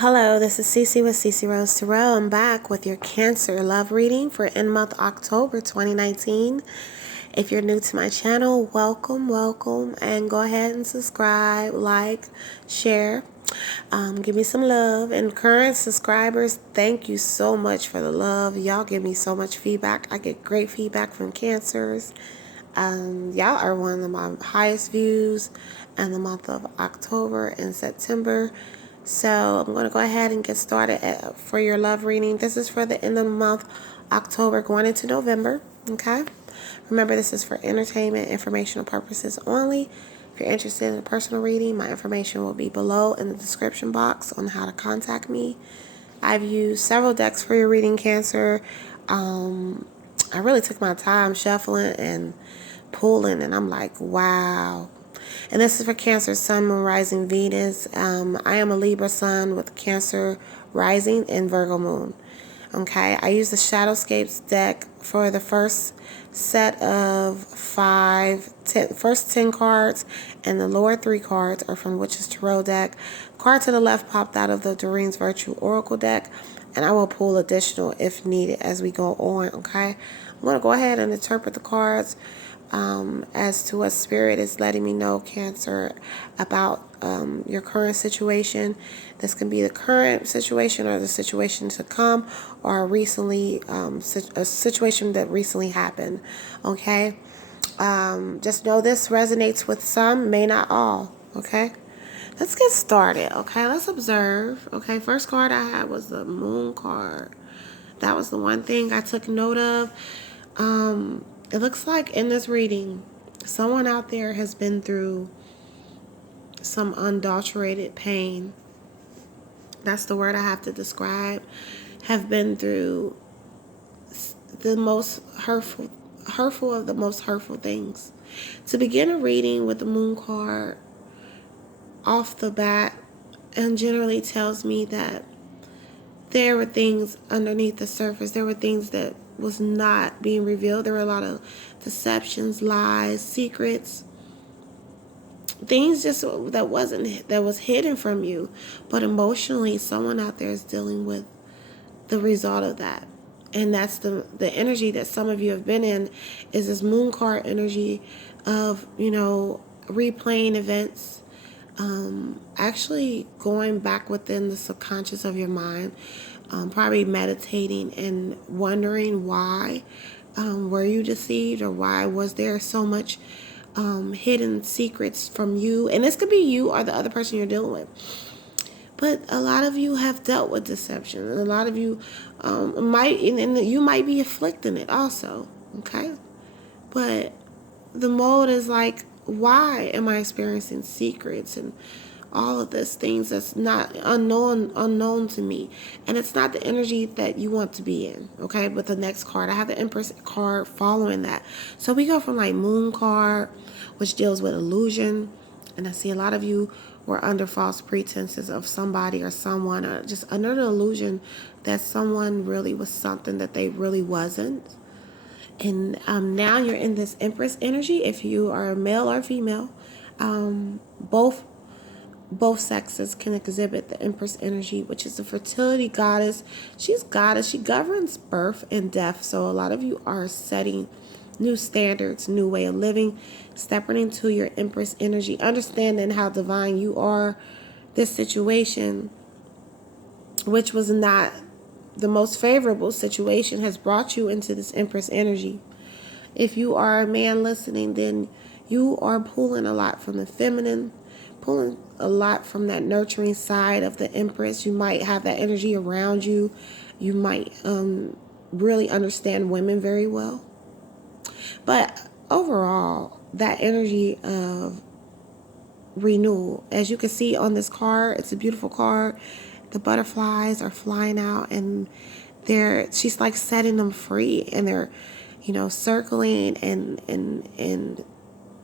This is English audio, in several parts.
Hello, this is Cece with IAMCECEROSE Tarot. I'm back with your Cancer love reading for in month October 2019. If you're new to my channel, welcome, and go ahead and subscribe, like, share. Give me some love. And current subscribers, thank you so much for the love. Y'all give me so much feedback. I get great feedback from Cancers. Y'all are one of my highest views in the month of October and September. So I'm going to go ahead and get started for your love reading. This is for the end of the month, October, going into November. Okay? Remember, this is for entertainment, informational purposes only. If you're interested in a personal reading, my information will be below in the description box on how to contact me. I've used several decks for your reading, Cancer. I really took my time shuffling and pulling, and I'm like, wow. And this is for Cancer, Sun, Moon, Rising, Venus. I am a Libra Sun with Cancer Rising and Virgo Moon. Okay, I use the Shadowscapes deck for the first set of first 10 cards, and the lower 3 cards are from Witch's Tarot deck. Card to the left popped out of the Doreen's Virtue Oracle deck, and I will pull additional if needed as we go on, okay? I'm going to go ahead and interpret the cards as to what Spirit is letting me know, Cancer, about your current situation. This can be the current situation or the situation to come, or a situation that recently happened, okay? Just know this resonates with some, may not all, okay? Let's get started, okay? Let's observe, okay? First card I had was the Moon card. That was the one thing I took note of. It looks like in this reading, someone out there has been through some unadulterated pain. That's the word I have to describe. Have been through the most hurtful of the most hurtful things. To begin a reading with the Moon card off the bat, and generally tells me that there were things underneath the surface. There were things that was not being revealed. There were a lot of deceptions, lies, secrets, things just that was hidden from you. But emotionally, someone out there is dealing with the result of that. And that's the energy that some of you have been in, is this Moon card energy of, replaying events, actually going back within the subconscious of your mind, probably meditating and wondering why were you deceived, or why was there so much hidden secrets from you. And this could be you or the other person you're dealing with. But a lot of you have dealt with deception, and a lot of you you might be afflicting it also, okay? But the mode is like, why am I experiencing secrets and all of these things that's not unknown to me? And it's not the energy that you want to be in, okay? But the next card, I have the Empress card following that. So we go from like Moon card, which deals with illusion. And I see a lot of you were under false pretenses of somebody or someone, or just under the illusion that someone really was something that they really wasn't. And now you're in this Empress energy. If you are a male or female, both sexes can exhibit the Empress energy, which is the fertility goddess. She's goddess. She governs birth and death. So a lot of you are setting new standards, new way of living, stepping into your Empress energy, understanding how divine you are. This situation, which was not the most favorable situation, has brought you into this Empress energy. If you are a man listening, then you are pulling a lot from the feminine, pulling a lot from that nurturing side of the Empress. You might have that energy around you. You might really understand women very well. But overall, that energy of renewal, as you can see on this card, it's a beautiful card. The butterflies are flying out, and she's like setting them free, and they're, circling and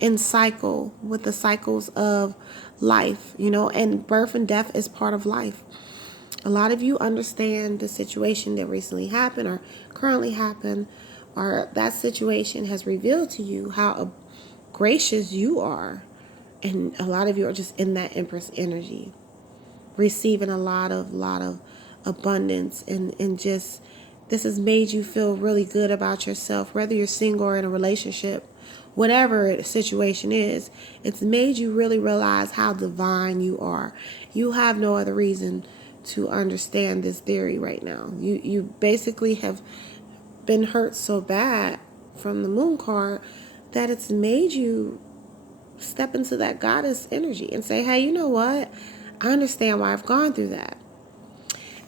in cycle with the cycles of life, and birth and death is part of life. A lot of you understand the situation that recently happened or currently happened, or that situation has revealed to you how gracious you are. And a lot of you are just in that Empress energy. receiving a lot of abundance, and just this has made you feel really good about yourself, whether you're single or in a relationship. Whatever the situation is, it's made you really realize how divine you are. You have no other reason to understand this theory right now. You basically have been hurt so bad from the moon card that it's made you step into that goddess energy and say, hey, you know what? I understand why I've gone through that.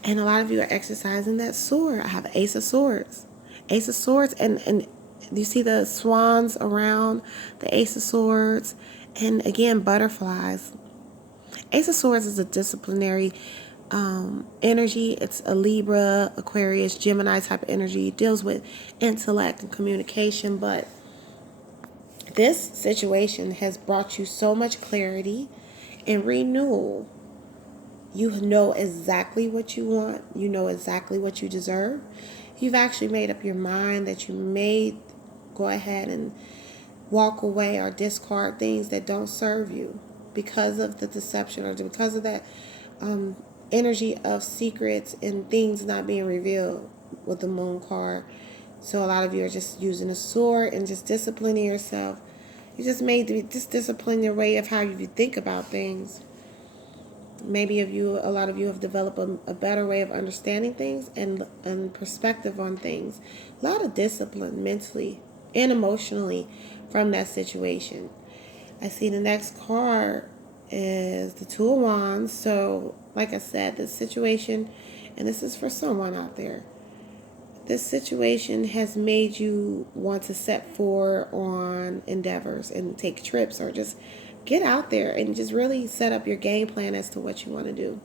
And a lot of you are exercising that sword. I have Ace of Swords. Ace of Swords, and you see the swans around the Ace of Swords, and again, butterflies. Ace of Swords is a disciplinary energy. It's a Libra, Aquarius, Gemini type of energy. It deals with intellect and communication, but this situation has brought you so much clarity and renewal. You know exactly what you want. You know exactly what you deserve. You've actually made up your mind that you may go ahead and walk away or discard things that don't serve you because of the deception or because of that energy of secrets and things not being revealed with the moon card. So a lot of you are just using a sword and just disciplining yourself. You just made to just discipline your way of how you think about things. Maybe a lot of you have developed a better way of understanding things and perspective on things. A lot of discipline mentally and emotionally from that situation. I see the next card is the Two of Wands. So, like I said, this situation, and this is for someone out there, this situation has made you want to set forward on endeavors and take trips or just get out there and just really set up your game plan as to what you want to do.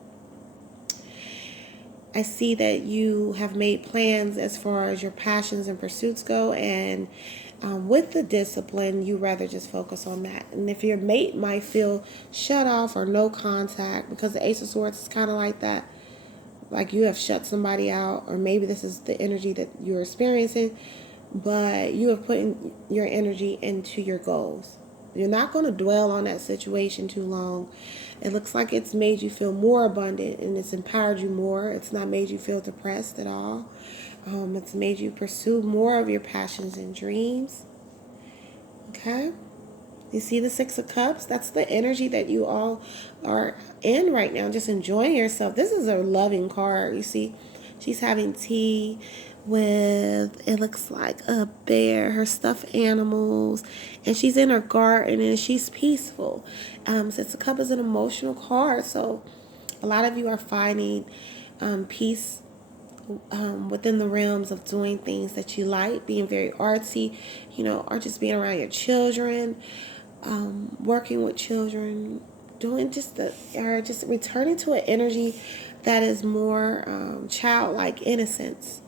I see that you have made plans as far as your passions and pursuits go, and with the discipline, you rather just focus on that. And if your mate might feel shut off or no contact, because the Ace of Swords is kind of like that, like you have shut somebody out, or maybe this is the energy that you're experiencing, but you have put in your energy into your goals. You're not going to dwell on that situation too long. It looks like it's made you feel more abundant and it's empowered you more. It's not made you feel depressed at all. It's made you pursue more of your passions and dreams. Okay? You see the Six of Cups? That's the energy that you all are in right now, just enjoying yourself. This is a loving card. You see, she's having tea with, it looks like a bear, her stuffed animals, and she's in her garden and she's peaceful. Six of Cups is an emotional card, so a lot of you are finding peace within the realms of doing things that you like, being very artsy, or just being around your children, working with children, doing just returning to an energy that is more childlike innocence.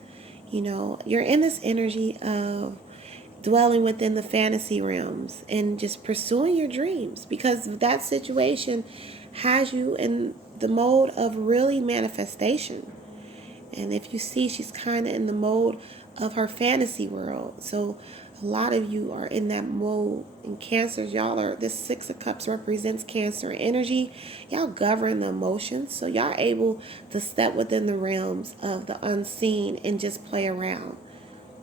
You're in this energy of dwelling within the fantasy realms and just pursuing your dreams, because that situation has you in the mode of really manifestation. And if you see, she's kind of in the mode of her fantasy world. So a lot of you are in that mode. And Cancers, this Six of Cups represents Cancer energy. Y'all govern the emotions. So y'all able to step within the realms of the unseen and just play around,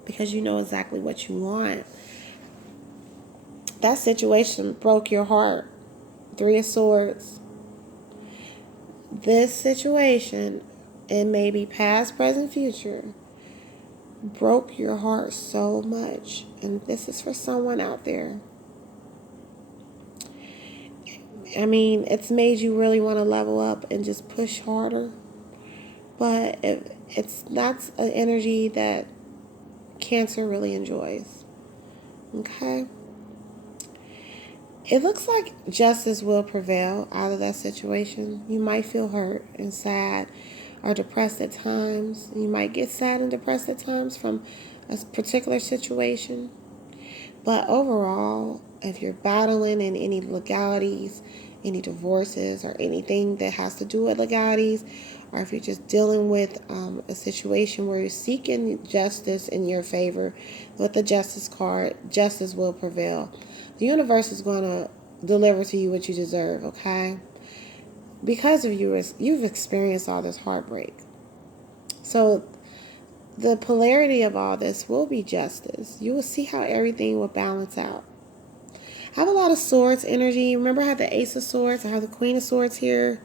because you know exactly what you want. That situation broke your heart. Three of Swords. This situation, it may be past, present, future, broke your heart so much. And this is for someone out there. I mean, it's made you really want to level up and just push harder. But it's not an energy that Cancer really enjoys. Okay? It looks like justice will prevail out of that situation. You might feel hurt and sad or depressed at times. You might get sad and depressed at times from a particular situation. But overall, if you're battling in any legalities, any divorces, or anything that has to do with legalities, or if you're just dealing with a situation where you're seeking justice in your favor, with the Justice card, justice will prevail. The universe is going to deliver to you what you deserve, okay? because of you, you've experienced all this heartbreak. So the polarity of all this will be justice. You will see how everything will balance out. I have a lot of swords energy. Remember I had the Ace of Swords? I have the Queen of Swords here.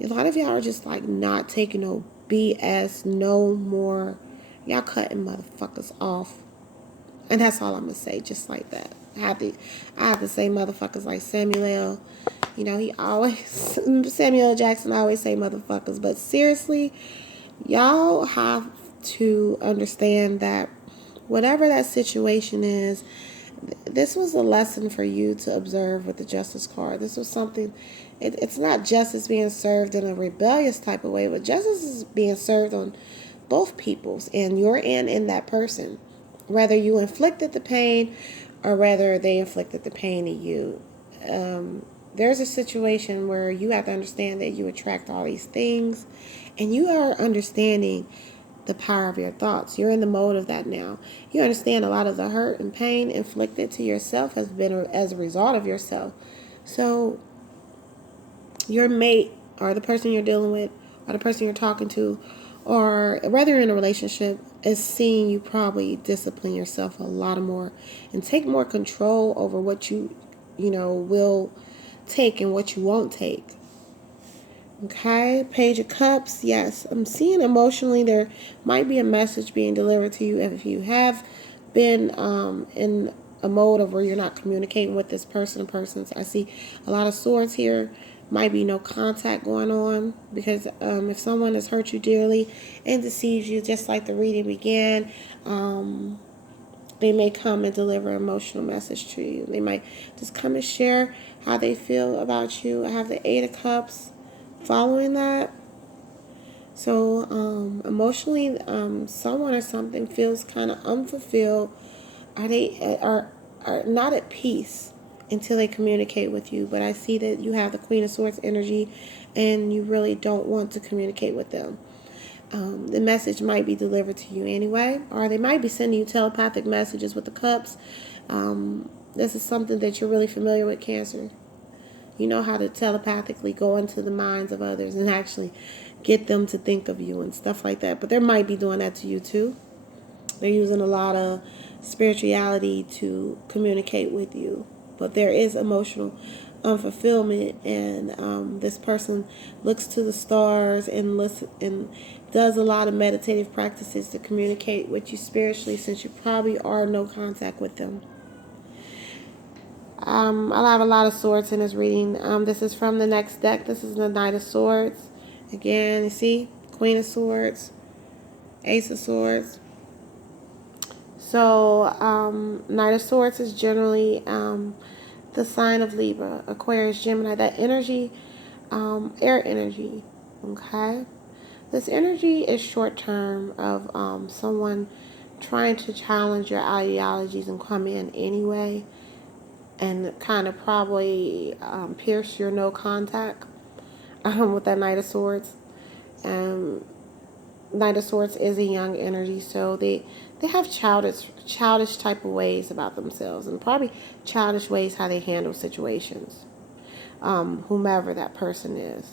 A lot of y'all are just like not taking no BS no more. Y'all cutting motherfuckers off. And that's all I'm going to say, just like that. I have to say motherfuckers like Samuel. You know, Samuel Jackson always say motherfuckers. But seriously, y'all have to understand that whatever that situation is, this was a lesson for you to observe with the justice card. This was something, it's not justice being served in a rebellious type of way, but justice is being served on both peoples, and you're in that person. Whether you inflicted the pain or whether they inflicted the pain to you. There's a situation where you have to understand that you attract all these things, and you are understanding the power of your thoughts. You're in the mode of that now. You understand a lot of the hurt and pain inflicted to yourself has been as a result of yourself. So your mate or the person you're dealing with or the person you're talking to, or whether you're in a relationship, is seeing you probably discipline yourself a lot more and take more control over what you will take and what you won't take. Okay, Page of Cups. Yes, I'm seeing emotionally there might be a message being delivered to you if you have been in a mode of where you're not communicating with this person. I see a lot of swords here. Might be no contact going on because if someone has hurt you dearly and deceives you, just like the reading began, they may come and deliver an emotional message to you. They might just come and share how they feel about you. I have the Eight of Cups following that. So emotionally, someone or something feels kind of unfulfilled. Are not at peace until they communicate with you. But I see that you have the Queen of Swords energy, and you really don't want to communicate with them. The message might be delivered to you anyway, or they might be sending you telepathic messages with the cups. This is something that you're really familiar with, Cancer. You know how to telepathically go into the minds of others and actually get them to think of you and stuff like that. But they might be doing that to you too. They're using a lot of spirituality to communicate with you. But there is emotional unfulfillment, and this person looks to the stars and does a lot of meditative practices to communicate with you spiritually, since you probably are no contact with them. I'll have a lot of swords in this reading. This is from the next deck. This is the Knight of Swords. Again, you see, Queen of Swords, Ace of Swords. So, Knight of Swords is generally the sign of Libra, Aquarius, Gemini. That energy, air energy, okay? This energy is short term of someone trying to challenge your ideologies and come in anyway, and kind of probably pierce your no contact with that Knight of Swords. Knight of Swords is a young energy, so they have childish type of ways about themselves, and probably childish ways how they handle situations, whomever that person is.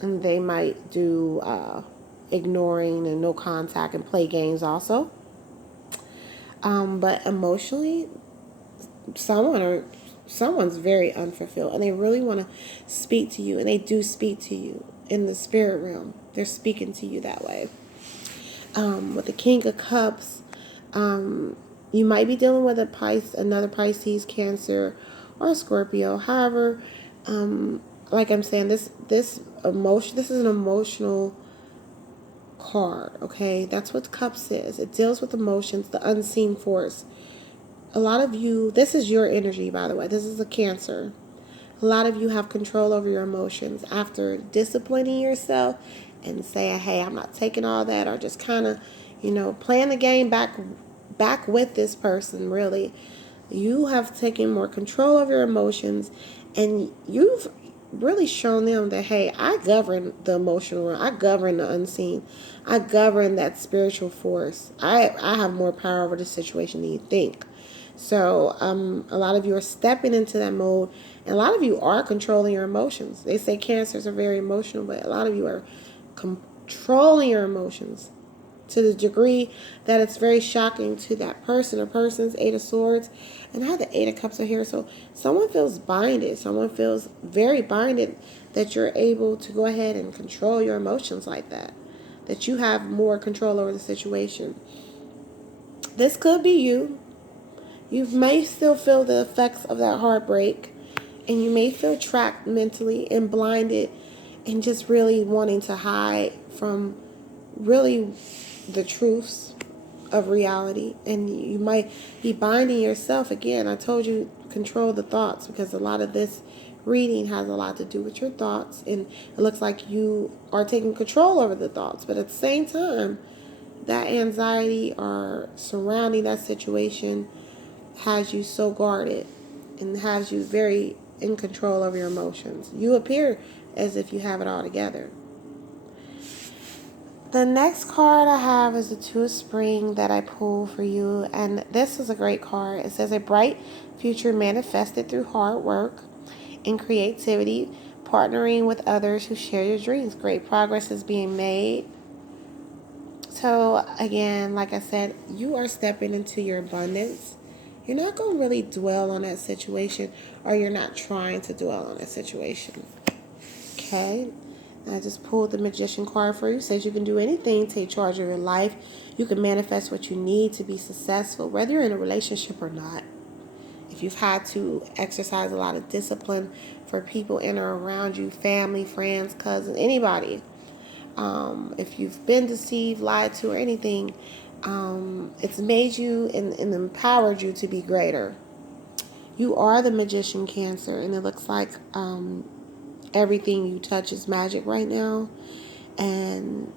And they might do ignoring and no contact and play games also. But emotionally, someone's very unfulfilled, and they really want to speak to you, and they do speak to you in the spirit realm. They're speaking to you that way. With the King of Cups, you might be dealing with another Pisces, Cancer, or Scorpio. However, like I'm saying, this is an emotional card. Okay, that's what Cups is. It deals with emotions, the unseen force. A lot of you, this is your energy, by the way. This is a Cancer. A lot of you have control over your emotions after disciplining yourself and saying, hey, I'm not taking all that, or just kind of, playing the game back with this person, really. You have taken more control of your emotions, and you've really shown them that, hey, I govern the emotional world. I govern the unseen. I govern that spiritual force. I have more power over the situation than you think. So a lot of you are stepping into that mode And a lot of you are controlling your emotions. They say Cancers are very emotional, but a lot of you are controlling your emotions to the degree that it's very shocking to that person or persons. Eight of Swords, and I have the Eight of Cups are here. So someone feels binded. Someone feels very binded that you're able to go ahead and control your emotions like that. That you have more control over the situation. This could be you. You may still feel the effects of that heartbreak, and you may feel trapped mentally and blinded and just really wanting to hide from really the truths of reality. And you might be binding yourself. Again, I told you, control the thoughts, because a lot of this reading has a lot to do with your thoughts, and it looks like you are taking control over the thoughts, but at the same time, that anxiety or surrounding that situation has you so guarded and has you very in control of your emotions. You appear as if you have it all together. The next card I have is the Two of Spring that I pulled for you, and this is a great card. It says a bright future manifested through hard work and creativity, partnering with others who share your dreams. Great progress is being made. So again, like I said, you are stepping into your abundance. You're not going to really dwell on that situation, or you're not trying to dwell on that situation. Okay? I just pulled the Magician card for you. It says you can do anything, take charge of your life. You can manifest what you need to be successful, whether you're in a relationship or not. If you've had to exercise a lot of discipline for people in or around you, family, friends, cousins, anybody. If you've been deceived, lied to, or anything, it's made you and empowered you to be greater. You are the Magician, Cancer, and it looks like everything you touch is magic right now, and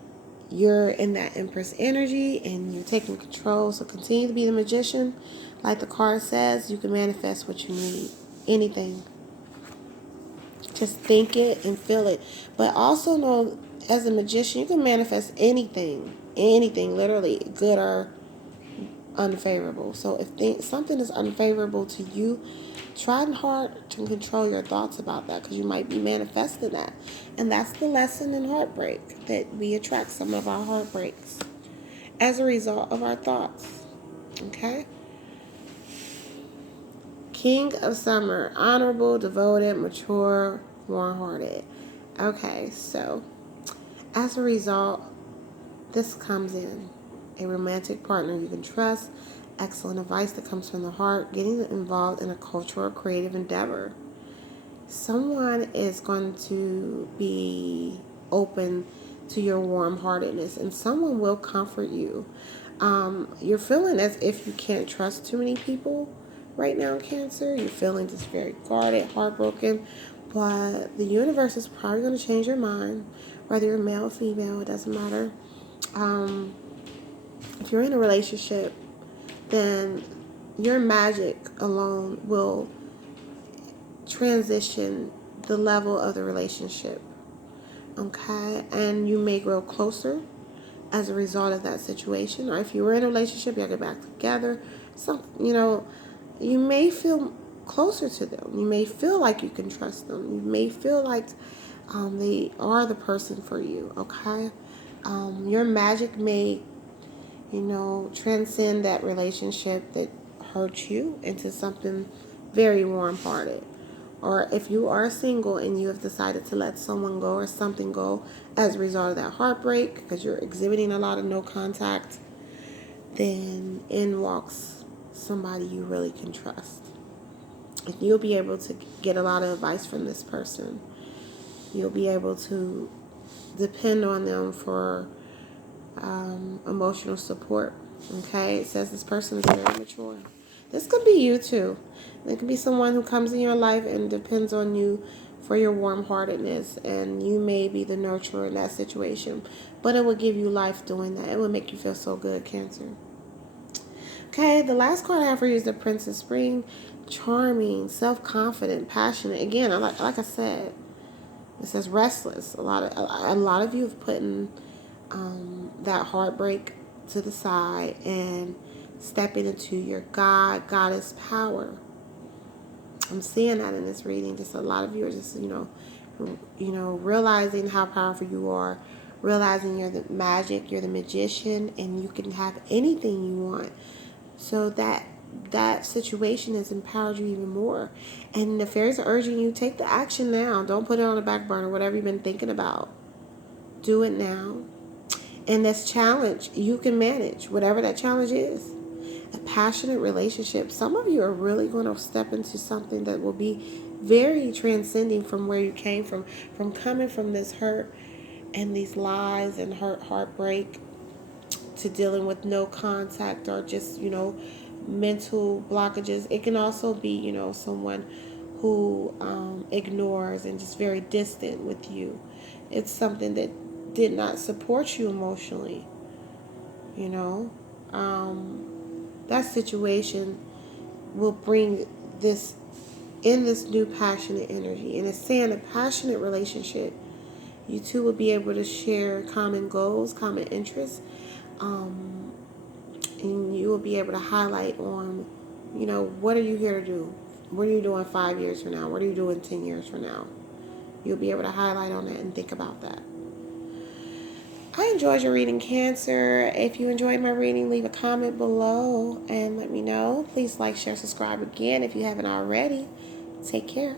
you're in that Empress energy and you're taking control. So continue to be the Magician. Like the card says, you can manifest what you need. Anything. Just think it and feel it. But also know, as a magician, you can manifest anything. Anything, literally, good or unfavorable. So if something is unfavorable to you, try hard to control your thoughts about that, because you might be manifesting that. And that's the lesson in heartbreak, that we attract some of our heartbreaks as a result of our thoughts. Okay? King of Summer, honorable, devoted, mature, warm-hearted. Okay, so as a result, this comes in a romantic partner you can trust, excellent advice that comes from the heart, getting involved in a cultural or creative endeavor. Someone is going to be open to your warm-heartedness, and someone will comfort you. You're feeling as if you can't trust too many people right now, Cancer. You're feeling just very guarded, heartbroken, but the universe is probably going to change your mind, whether you're male or female, it doesn't matter. If you're in a relationship, then your magic alone will transition the level of the relationship. Okay? And you may grow closer as a result of that situation. Or if you were in a relationship, you'll get back together. You may feel closer to them. You may feel like you can trust them. You may feel like they are the person for you. Okay? Your magic may, transcend that relationship that hurt you into something very warm-hearted. Or if you are single and you have decided to let someone go or something go as a result of that heartbreak, because you're exhibiting a lot of no contact, then in walks somebody you really can trust. And you'll be able to get a lot of advice from this person. You'll be able to depend on them for emotional support. Okay, it says this person is very mature. This could be you too. It could be someone who comes in your life and depends on you for your warm-heartedness, and you may be the nurturer in that situation, but it will give you life doing that. It will make you feel so good, Cancer. Okay, the last card I have for you is the Princess Spring. Charming, self-confident, passionate. Again, like I said, it says restless. A lot of you have put in that heartbreak to the side and stepping into your goddess power. I'm seeing that in this reading. Just a lot of you are just, realizing how powerful you are, realizing you're the magic, you're the magician, and you can have anything you want. So that situation has empowered you even more. And the fairies are urging you, take the action now. Don't put it on the back burner, whatever you've been thinking about. Do it now. And this challenge, you can manage whatever that challenge is. A passionate relationship. Some of you are really going to step into something that will be very transcending from where you came from coming from this hurt and these lies and heartbreak, to dealing with no contact or just, mental blockages. It can also be, someone who ignores and just very distant with you. It's something that did not support you emotionally, you know. That situation will bring this in this new passionate energy. And it's saying a passionate relationship, you two will be able to share common goals, common interests, and you will be able to highlight on, what are you here to do? What are you doing 5 years from now? What are you doing 10 years from now? You'll be able to highlight on that and think about that. I enjoyed your reading, Cancer. If you enjoyed my reading, leave a comment below and let me know. Please like, share, subscribe again if you haven't already. Take care.